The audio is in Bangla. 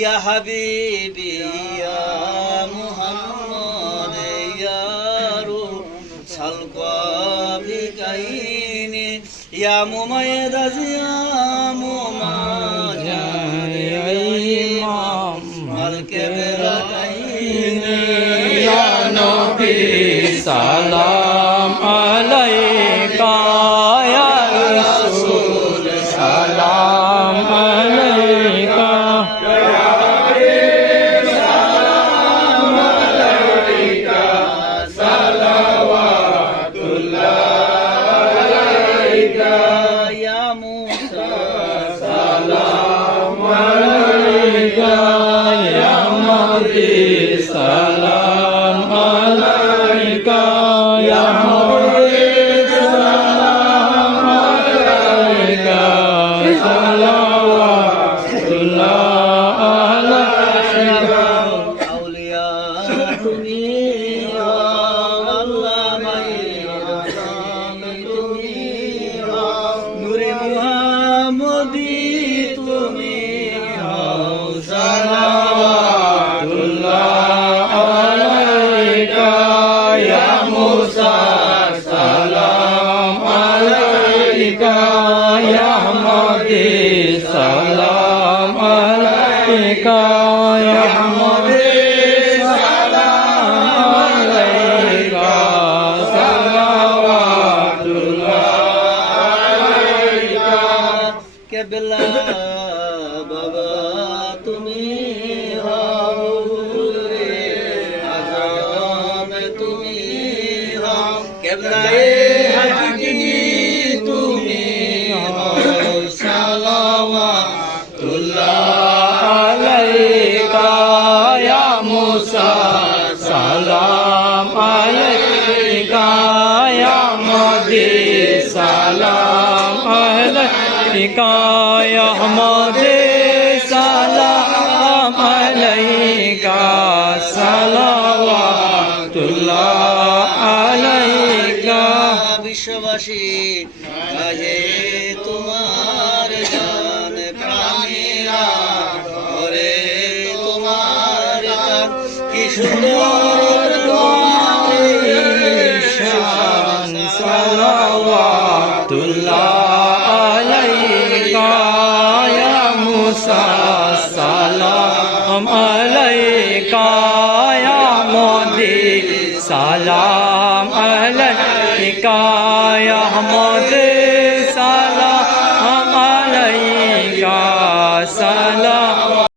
ইয়া হাবিবি ইয়া মুহাম্মদ ইয়া রূহাল কাবিকাইনি ইয়া মুমাইয়াজ ইয়া মুমাজান ইয়া ইমাম আল কিবরাতাইনি ইয়া নবী সালাম আলাইকা ইয়া রাসূল সালাম আলাইকা salam alaika ya Muhammad salam alaika salawatullah alaika auliya tumi Allah mayyam tumi nure muhammadi tumi salawatullah salam alaika ya Muhammad salam alaika ya Muhammad salam alaika salawatullah alaika Kibla baba tumi hao azam tumi hao Kiblaye hakiki tumi ho salawatullah alaika ya Musa salam alaika ya Mahdi salam alaika ya Mahdi salam alaika salawatullah alaika বিশ্ববাসী গায়ে তোমার গান প্রাণীরা করে তোমার গান কি সুন্দর তোমার শান সালাওয়াতুল্লাহ আলাইকা ইয়া মুসা সালাম আলাইকা ইয়া মুহাম্মদ সালাম alaika ya Muhammad